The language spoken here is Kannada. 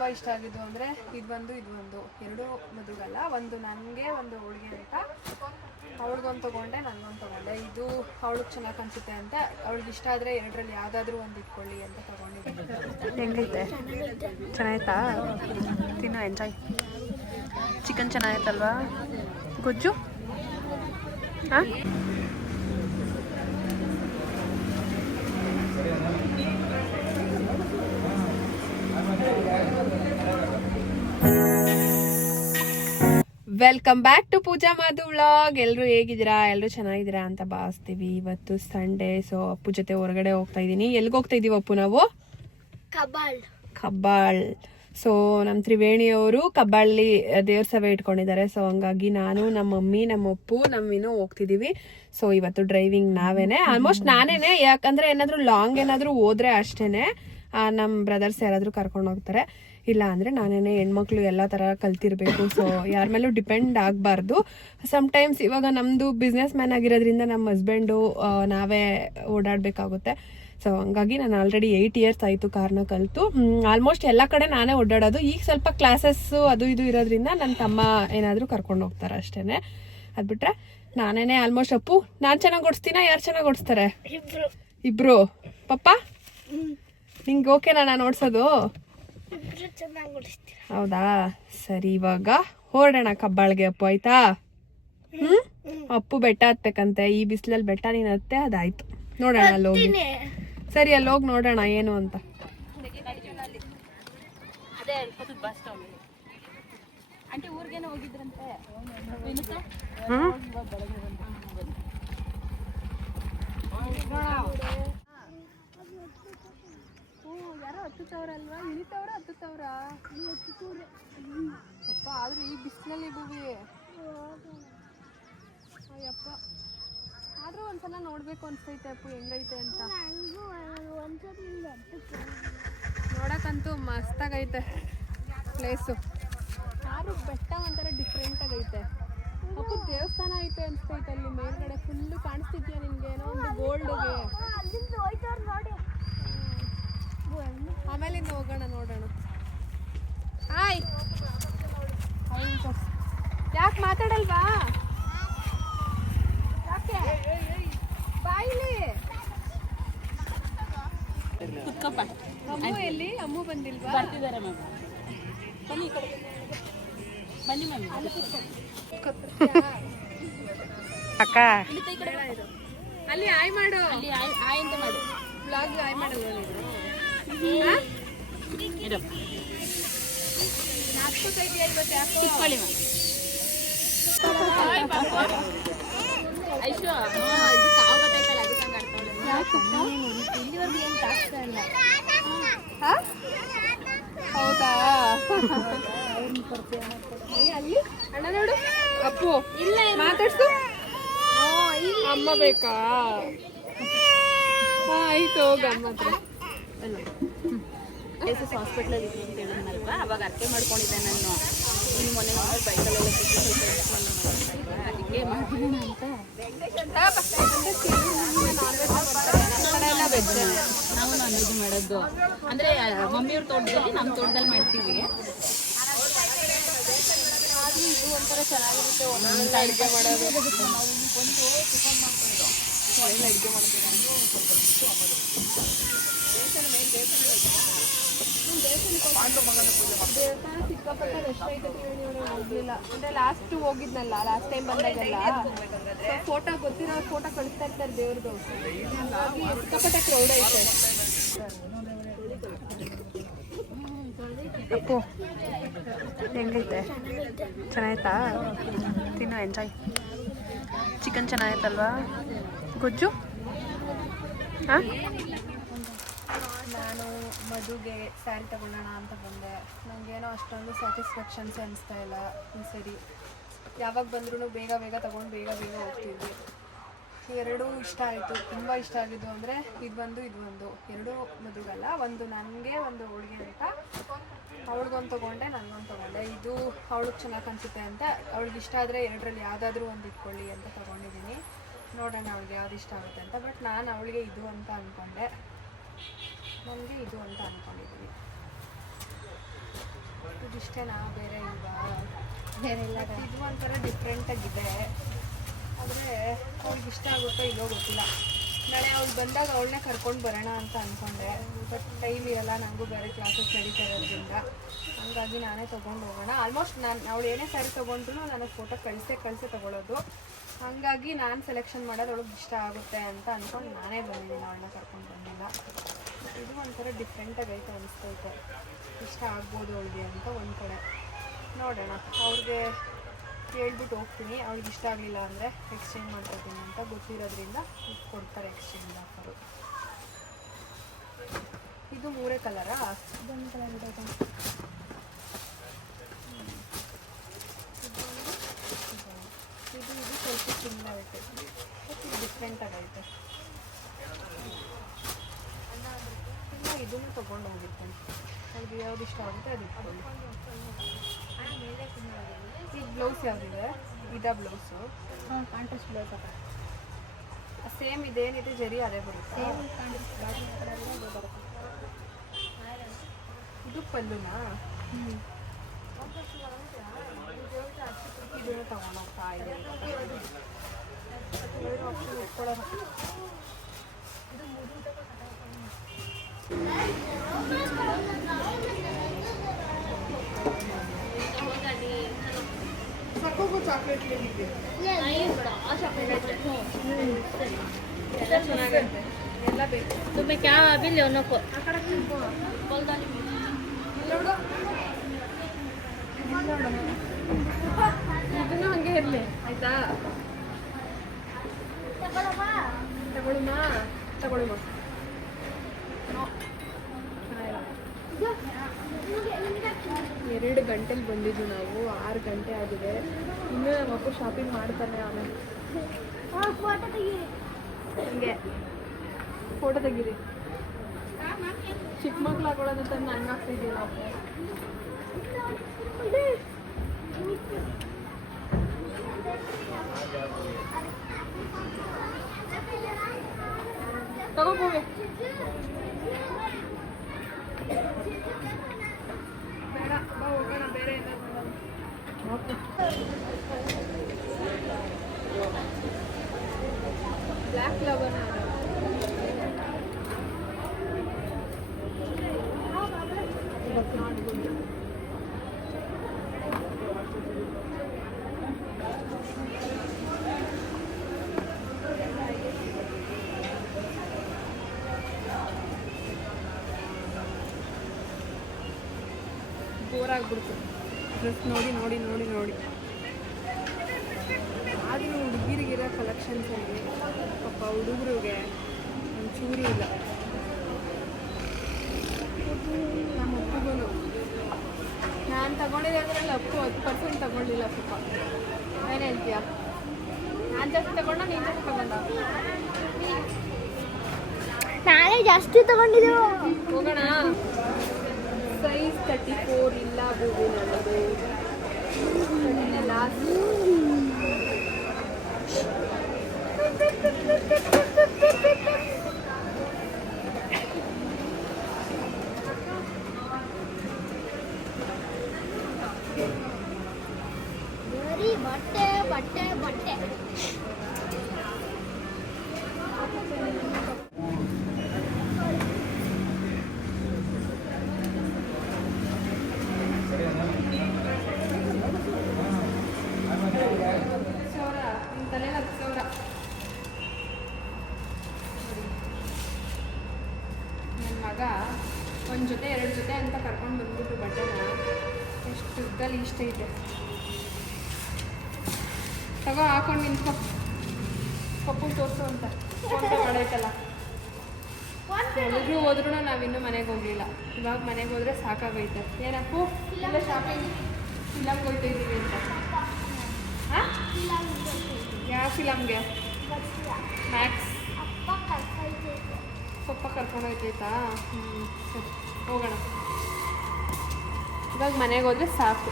ತುಂಬ ಇಷ್ಟ ಆಗಿದ್ದು ಅಂದರೆ ಇದು ಒಂದು ಇದು ಒಂದು. ಎರಡು ಮದುಗಲ್ಲ ಒಂದು ನನಗೆ, ಒಂದು ಅವಳಿಗೆ ಅಂತ. ಅವಳಿಗೊಂದು ತೊಗೊಂಡೆ, ನನಗೊಂದು ತೊಗೊಂಡೆ. ಇದು ಅವಳಿಗೆ ಚೆನ್ನಾಗಿ ಕಾಣಿಸುತ್ತೆ ಅಂತ. ಅವಳಿಗೆ ಇಷ್ಟ ಆದರೆ ಎರಡರಲ್ಲಿ ಯಾವುದಾದ್ರೂ ಒಂದು ಇಟ್ಕೊಳ್ಳಿ ಅಂತ ತೊಗೊಂಡಿದ್ದೆ ಹೆಂಗೈತೆ? ಚೆನ್ನಾಯ್ತಾ ತಿನ್ನು ಎಂಜಾಯ್ ಚಿಕನ್ ಚೆನ್ನಾಗಿತ್ತಲ್ವಾ ಗೊಜ್ಜು? ಹಾಂ welcome back to Pooja Madhu vlog ಎಲ್ಲರೂ ಹೇಗಿದ್ದೀರಾ? ಎಲ್ಲರೂ ಚೆನ್ನಾಗಿದ್ದೀರಾ ಅಂತ ಭಾವಿಸ್ತೀವಿ. ಇವತ್ತು ಸಂಡೇ ಸೊ ಅಪ್ಪು ಜೊತೆ ಹೊರಗಡೆ ಹೋಗ್ತಾ ಇದ್ದೀನಿ. ಎಲ್ಲಿಗೆ ಹೋಗ್ತಾ ಇದೀವಿ ಅಪ್ಪು ನಾವು? ಕಬ್ಬಾಳ್ ಕಬ್ಬಾಳ್ ಸೊ ನಮ್ಮ ತ್ರಿವೇಣಿಯವರು ಕಬ್ಬಾಳಲ್ಲಿ ದೇವ್ರ ಸಭೆ ಇಟ್ಕೊಂಡಿದ್ದಾರೆ. ಸೊ ಹಂಗಾಗಿ ನಾನು ನಮ್ಮ ಮಮ್ಮಿ ನಮ್ಮ ಅಪ್ಪು ನಮ್ಮ ಹೋಗ್ತಿದ್ದೀವಿ ಸೊ ಇವತ್ತು ಡ್ರೈವಿಂಗ್ ನಾವೇನೆ. ಆಲ್ಮೋಸ್ಟ್ ನಾನೇನೆ. ಯಾಕಂದ್ರೆ ಏನಾದರೂ ಲಾಂಗ್ ಏನಾದರೂ ಹೋದ್ರೆ ಅಷ್ಟೇನೆ. ನಮ್ಮ ಬ್ರದರ್ಸ್ ಯಾರಾದರೂ ಕರ್ಕೊಂಡು ಹೋಗ್ತಾರೆ. ಇಲ್ಲ ಅಂದರೆ ನಾನೇನೆ ಹೆಣ್ಮಕ್ಳು ಎಲ್ಲ ಥರ ಕಲ್ತಿರ್ಬೇಕು. ಸೊ ಯಾರ ಮೇಲೂ ಡಿಪೆಂಡ್ ಆಗಬಾರ್ದು. ಟೈಮ್ಸ್ ಇವಾಗ ನಮ್ಮದು ಬಿಸ್ನೆಸ್ ಮ್ಯಾನ್ ಆಗಿರೋದ್ರಿಂದ ನಮ್ಮ ಹಸ್ಬೆಂಡು ನಾವೇ ಓಡಾಡಬೇಕಾಗುತ್ತೆ. ಸೊ ಹಂಗಾಗಿ ನಾನು ಆಲ್ರೆಡಿ ಏಯ್ಟ್ ಇಯರ್ಸ್ ಆಯಿತು ಕಾರ್ನ ಕಲಿತು. ಆಲ್ಮೋಸ್ಟ್ ಎಲ್ಲ ಕಡೆ ನಾನೇ ಓಡಾಡೋದು. ಈಗ ಸ್ವಲ್ಪ ಕ್ಲಾಸಸ್ಸು ಅದು ಇದು ಇರೋದ್ರಿಂದ ನನ್ನ ತಮ್ಮ ಏನಾದರೂ ಕರ್ಕೊಂಡು ಹೋಗ್ತಾರೆ ಅಷ್ಟೇ ಅದು ಬಿಟ್ರೆ ನಾನೇನೆ ಆಲ್ಮೋಸ್ಟ್ ಅಪ್ಪು ನಾನು ಚೆನ್ನಾಗಿ ಓಡಿಸ್ತೀನ ಯಾರು ಚೆನ್ನಾಗಿ ಓಡಿಸ್ತಾರೆ? ಇಬ್ರು. ಪಪ್ಪ? ನಿಂಗೆ ಓಕೆನಾ ನಾನು ಓಡಿಸೋದು ಇಬ್ರು ಚೆನ್ನಾಗಿ ಓಡಿಸ್ತೀರ ಹೌದಾ? ಸರಿ ಇವಾಗ ಹೊರಡೋಣ ಕಬ್ಬಾಳ್ಗೆ ಅಪ್ಪು ಆಯ್ತಾ? ಹ್ಮ್ ಅಪ್ಪು ಬೆಟ್ಟ ಹತ್ತಕ್ಕಂತೆ ಈ ಬಿಸಿಲಲ್ಲಿ ಬೆಟ್ಟ ನೀನು ಹತ್ತೆ ಅದಾಯ್ತು. ನೋಡೋಣ ಅಲ್ಲಿ ಹೋಗಿ ಸರಿ ಅಲ್ಲಿ ಹೋಗಿ ನೋಡೋಣ ಏನು ಅಂತ. ಹ್ಮ್? ಯಾರೋ ಹತ್ತುತ್ತವ್ರ ಅಲ್ವಾ? ಇಳಿತವ್ರ ಹತ್ತುತ್ತವ್ರ? ಅಪ್ಪ ಆದ್ರೂ ಈ ಬಿಸಿಲಲ್ಲಿ ಇದ್ದೀವಿ. ಅಯ್ಯಪ್ಪ. ಆದ್ರೂ ಒಂದ್ಸಲ ನೋಡ್ಬೇಕು ಅನ್ಸೈತೆ ಅಪ್ಪು ಹೆಂಗೈತೆ ಅಂತ. ನೋಡಕ್ಕಂತೂ ಮಸ್ತಾಗೈತೆ ಪ್ಲೇಸು ಯಾರು ಬೆಟ್ಟ ಒಂಥರ ಡಿಫ್ರೆಂಟ್ ಆಗೈತೆ. ಅಪ್ಪು ದೇವಸ್ಥಾನ ಐತೆ ಅನ್ಸ್ತೈತೆ ಅಲ್ಲಿ ಮೇಲ್ಗಡೆ. ಫುಲ್ಲು ಕಾಣಿಸ್ತಿದ್ಯಾ ನಿನ್ಗೆ? ಏನೋ ಒಂದು ಗೋಲ್ಡ್ಗೆ ಆಮೇಲಿಂದ ಹೋಗೋಣ ನೋಡೋಣ. ಹಾಯ್. ಯಾಕೆ ಮಾತಾಡಲ್ವಾ? ಯಾಕೆ? ಬಾಯಿಲಿ ಅಮ್ಮು ಎಲ್ಲಿ? ಅಮ್ಮು ಬಂದಿಲ್ವಾ? ಬರ್ತಿದ್ದಾರೆ ಬನ್ನಿ ಬನ್ನಿ ಅಕ್ಕ. ಅಲ್ಲಿ ಆಯ್ ಮಾಡು. ಅಲ್ಲಿ ಆಯ್ ಆಯ್ ಅಂತ ಮಾಡು. ಬ್ಲಾಗ್ ಆಯ್? ಹಾ? ಹೌದಾ ಅಲ್ಲಿ ಅಣ್ಣ ನೋಡು ಅಪ್ಪು ಇಲ್ಲ ಮಾತಾಡ್ಸು ಅಮ್ಮ ಬೇಕಾ? ಹಾ, ಆಯ್ತು ಹೋಗ ಅಮ್ಮ ಐಸಸ್ ಹಾಸ್ಪಿಟ್ಲಲ್ಲಿ ಇದ್ದೀನಿ ಅಂತ ಹೇಳಿದ್ನಲ್ವಾ? ಅವಾಗ ಅರ್ಕೆ ಮಾಡ್ಕೊಂಡಿದ್ದೆ ನಾನು. ಇನ್ನು ಮೊನ್ನೆ ನಾವು ಬೈಕಲ್ಲೆಲ್ಲ ಇದ್ದೆ. ಅದಕ್ಕೆ ಮಾಡೋಣ ಅಂತ. ನಾವು ನಾನ್ ವೆಜ್ ಮಾಡೋದು. ಅಂದರೆ ಮಮ್ಮಿಯವ್ರ ತೋಟದಲ್ಲಿ ನಮ್ಮ ತೋಟದಲ್ಲಿ ಮಾಡ್ತೀವಿ. ಅಡುಗೆ ಮಾಡೋದು ದೇವಸ್ಥಾನ ಸಿಕ್ಕಾಪಟ್ಟೆ ರಶ್ ಐತೆ ತ್ರಿವೇಣಿಯವ್ರೆ, ಹೋಗ್ಲಿಲ್ಲ ಅಂದ್ರೆ ಲಾಸ್ಟ್ ಹೋಗಿದ್ನಲ್ಲ ಲಾಸ್ಟ್ ಟೈಮ್ ಬಂದಾಗೆಲ್ಲ ಫೋಟೋ ಗೊತ್ತಿರೋ ಫೋಟೋ ಕಳಿಸ್ತಾ ಇರ್ತಾರೆ ದೇವ್ರದ್ದು ಸಿಕ್ಕಾಪಟ್ಟೆ ಕ್ರೌಡ್ ಐತೆ ಅಪ್ಪು ಹೆಂಗೈತೆ ಚೆನ್ನಾಯ್ತಾ? ತಿನ್ನು ಎಂಜಾಯ್ ಚಿಕನ್ ಚೆನ್ನಾಗಿತ್ತಲ್ವಾ? ಗೊಜ್ಜು? ಹಾಂ? ನಾನು ಮದುಗೆ ಸ್ಯಾರಿ ತಗೊಳ್ಳೋಣ ಅಂತ ಬಂದೆ. ನನಗೇನೋ ಅಷ್ಟೊಂದು ಸ್ಯಾಟಿಸ್ಫ್ಯಾಕ್ಷನ್ಸ್ ಅನಿಸ್ತಾ ಇಲ್ಲ ಈ ಸರಿ ಯಾವಾಗ ಬಂದ್ರೂ ಬೇಗ ಬೇಗ ತಗೊಂಡು ಬೇಗ ಬೇಗ ಹೋಗ್ತಿದ್ವಿ. ಎರಡೂ ಇಷ್ಟ ಆಯಿತು. ತುಂಬ ಇಷ್ಟ ಆಗಿದ್ದು ಅಂದರೆ ಇದು ಒಂದು ಇದು ಒಂದು. ಎರಡೂ ಮದುಗಲ್ಲ ಒಂದು ನನಗೆ, ಒಂದು ಹೋಳಿಗೆ ಅಂತ. ಅವಳಿಗೊಂದು ತೊಗೊಂಡೆ, ನನಗೊಂದು ತೊಗೊಂಡೆ. ಇದು ಅವಳಿಗೆ ಚೆನ್ನಾಗಿ ಅನಿಸುತ್ತೆ ಅಂತ. ಅವಳಿಗೆ ಇಷ್ಟ ಆದರೆ ಎರಡರಲ್ಲಿ ಯಾವುದಾದ್ರೂ ಒಂದು ಇಟ್ಕೊಳ್ಳಿ ಅಂತ ತೊಗೊಂಡಿದ್ದೀನಿ. ನೋಡೋಣ ಅವಳಿಗೆ ಯಾವ್ದು ಇಷ್ಟ ಆಗುತ್ತೆ ಅಂತ. ಬಟ್ ನಾನು ಅವಳಿಗೆ ಇದು ಅಂತ ಅಂದ್ಕೊಂಡೆ ನನಗೆ ಇದು ಅಂತ ಅಂದ್ಕೊಂಡಿದ್ವಿ ಇದಿಷ್ಟೇ ನಾವು ಬೇರೆ ಇಲ್ವಾ? ಬೇರೆ ಇಲ್ಲ ಇದು ಒಂಥರ ಡಿಫ್ರೆಂಟಾಗಿದೆ ಆದರೆ ಅವ್ಳಿಗೆ ಇಷ್ಟ ಆಗುತ್ತೋ ಇಲ್ಲೋ ಗೊತ್ತಿಲ್ಲ. ನಾಳೆ ಅವ್ಳು ಬಂದಾಗ ಅವಳನ್ನೇ ಕರ್ಕೊಂಡು ಬರೋಣ ಅಂತ ಅಂದ್ಕೊಂಡೆ ಬಟ್ ಟೈಮ್ ಇರಲ್ಲ ನನಗೂ ಬೇರೆ ಕ್ಲಾಸಸ್ ನಡೀತಾ ಇರೋದ್ರಿಂದ. ಹಂಗಾಗಿ ನಾನೇ ತೊಗೊಂಡು ಹೋಗೋಣ. ಆಲ್ಮೋಸ್ಟ್ ನಾನು ಅವಳು ಏನೇ ಸ್ಯಾರಿ ತೊಗೊಂಡ್ರು ನನಗೆ ಫೋಟೋ ಕಳಿಸೇ ಕಳಿಸಿ ತೊಗೊಳೋದು. ಹಾಗಾಗಿ ನಾನು ಸೆಲೆಕ್ಷನ್ ಮಾಡೋದು ಅವಳಿಗೆ ಇಷ್ಟ ಆಗುತ್ತೆ ಅಂತ ಅಂದ್ಕೊಂಡು ನಾನೇ ಬಂದಿದ್ದೀನಿ ಅವಳನ್ನ ಕರ್ಕೊಂಡು ಬಂದಿಲ್ಲ. ಇದು ಒಂಥರ ಡಿಫ್ರೆಂಟಾಗಿ ಐತೆ ಅನಿಸ್ತೈತೆ ಇಷ್ಟ ಆಗ್ಬೋದು ಅವಳಿಗೆ ಅಂತ ಒಂದು ಕಡೆ. ನೋಡೋಣ. ಅವ್ರಿಗೆ ಹೇಳ್ಬಿಟ್ಟು ಹೋಗ್ತೀನಿ. ಅವ್ಳಿಗೆ ಇಷ್ಟ ಆಗಲಿಲ್ಲ ಅಂದರೆ ಎಕ್ಸ್ಚೇಂಜ್ ಮಾಡ್ಕೊತೀನಿ ಅಂತ ಗೊತ್ತಿರೋದ್ರಿಂದ ಕೊಡ್ತಾರೆ ಎಕ್ಸ್ಚೇಂಜ್ ಆಫರು ಇದು ಮೂರೇ ಕಲರಾ ಇದೊಂದು ಕಲರ್ ಇದೆ ಇದು ಇದು ಸ್ವಲ್ಪ ಸಿಮಿಲರ್ ಐತೆ ಬಟ್ ಇದು ಡಿಫ್ರೆಂಟ್ ಆಗೈತೆ ಇಲ್ಲ ಇದನ್ನು ತೊಗೊಂಡು ಹೋಗಿರ್ತೀನಿ ಅವ್ರಿಗೆ ಯಾವ್ದು ಇಷ್ಟ ಆಗುತ್ತೆ ಅದು ಈ ಈಗ ಬ್ಲೌಸ್ ಯಾವುದಿದೆ? ಇದಾ ಬ್ಲೌಸು ಕಾಂಟ್ರಾಸ್ಟ್ ಬ್ಲೌಸ್ ಸೇಮ್ ಇದೇನಿದೆ ಜರಿ ಅದೇ ಬರುತ್ತೆ. ಸೇಮ್ ಇದು ಪಲ್ಲುನಾ? ಇದನ್ನು ತಗೊಂಡೋಗ್ತಾ ಇದ್ದೀನಿ. ಉಟ್ಕೊಳ್ಳೋದು ಸಾಕೋಗು ಚಾಕ್ಲೇಟ್ ಲೇನಿದೆ ಆ ಚಾಕ್ಲೇಟ್ ಎಲ್ಲ ಚೆನ್ನಾಗಿರುತ್ತೆ ಎಲ್ಲ ತುಂಬ ಕ್ಯಾ ಬಿಲ್ ಅವನಕ್ಕೂ ಹಂಗೆ ಇರಲಿ ಆಯ್ತಾ? ಆರು ಗಂಟೆ ಆಗಿದೆ. ಇನ್ನೂ ನಮ್ಮ ಅಪ್ಪ ಶಾಪಿಂಗ್ ಮಾಡ್ತಾನೆ ಅವನು ಹಂಗೆ. ಫೋಟೋ ತೆಗೀರಿ. ಚಿಕ್ಕ ಮಕ್ಳು ಹಾಕೊಳ್ಳೋದು ತಂದು ನಂಗೆ ಹಾಕ್ತಿದ್ದೀವಿ ನಾವು. ತಗೋಬೋವೆ ಬೇಡ ಬಾ ಹೋಗೋಣ ಬೇರೆ ಏನಾದ್ರು ಬ್ಲ್ಯಾಕ್ ಲವನ ಬೋರ್ ಆಗ್ಬಿಡ್ತು ಡ್ರೆಸ್ ನೋಡಿ ನೋಡಿ ನೋಡಿ ನೋಡಿ. ಆದರೂ ಹುಡುಗಿರಿಗಿರೋ ಕಲೆಕ್ಷನ್ಸಲ್ಲಿ ಪಾಪ ಹುಡುಗರಿಗೆ ಒಂಚೂರು ಇಲ್ಲ. ನಮ್ಮ ಅಪ್ಪಗೂ ನಾನು ತಗೊಂಡಿರೋದ್ರಲ್ಲಿ ಅಪ್ಪು ಹತ್ತು ಪರ್ಸೆಂಟ್ ತಗೊಳ್ಳಿಲ್ಲ ಪಾಪ. ಏನು ಹೇಳ್ತೀಯ? ನಾನು ಜಾಸ್ತಿ ತಗೊಂಡ ನೀನು ಜಾಸ್ತಿ ತಗೊಂಡ? ನಾಳೆ ಜಾಸ್ತಿ ತಗೊಂಡಿದ್ದೆವು ಹೋಗೋಣ. ಸೈಜ್ ತರ್ಟಿ ಫೋರ್ ಇಲ್ಲ ಭೂಮಿ ನನ್ನದು. ಲಾಸ್ಟ್ ಬರೀ ಬಟ್ಟೆ ಬಟ್ಟೆ ಬಟ್ಟೆ ಸಾವಿರ ನಿಮ್ಮ ತಲೆಯಲ್ಲಿ ಹತ್ತು ಸಾವಿರ ಮಗ ಒಂದು ಜೊತೆ, ಎರಡು ಜೊತೆ ಅಂತ ಕರ್ಕೊಂಡು ಬಂದ್ಬಿಟ್ಟು ಬಟ್ಟೆನ ಎಷ್ಟು ಉದ್ದಲ್ಲಿ ಇಷ್ಟ ಇದೆ. ತಗೋ, ಹಾಕೊಂಡು ನಿಂತ್ಕೊ. ಪಪ್ಪು ತೋರಿಸು ಅಂತ. ಫೋಟೋ ಮಾಡೈತಲ್ಲ ಎಲ್ಲರೂ ಹೋದ್ರೂ ನಾವಿನ್ನೂ ಮನೆಗೆ ಹೋಗಲಿಲ್ಲ. ಇವಾಗ ಮನೆಗೆ ಹೋದ್ರೆ ಸಾಕಾಗೈತೆ ಏನಪ್ಪು ಇಲ್ಲ ಶಾಪಿಂಗ್ ಫಿಲಮ್ಗೆ ಇದ್ದೀವಿ ಅಂತ. ಯಾವ ಫಿಲಮ್ಗೆ ಮ್ಯಾಕ್ಸ್ ಪಪ್ಪ ಕರ್ಕೊಂಡೋಗ್ತೈತಾ ಹ್ಞೂ ಸರಿ ಹೋಗೋಣ. ಇವಾಗ ಮನೆಗೆ ಹೋದ್ರೆ ಸಾಕು.